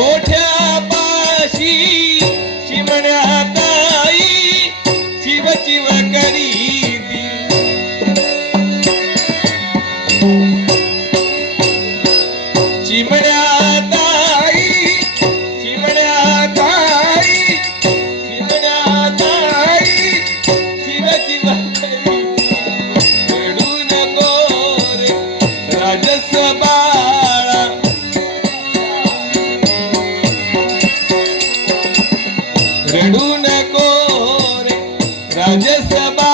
ओठ्या पाशी शिमण्या ताई शिव शिव करी शिमण्या Just about.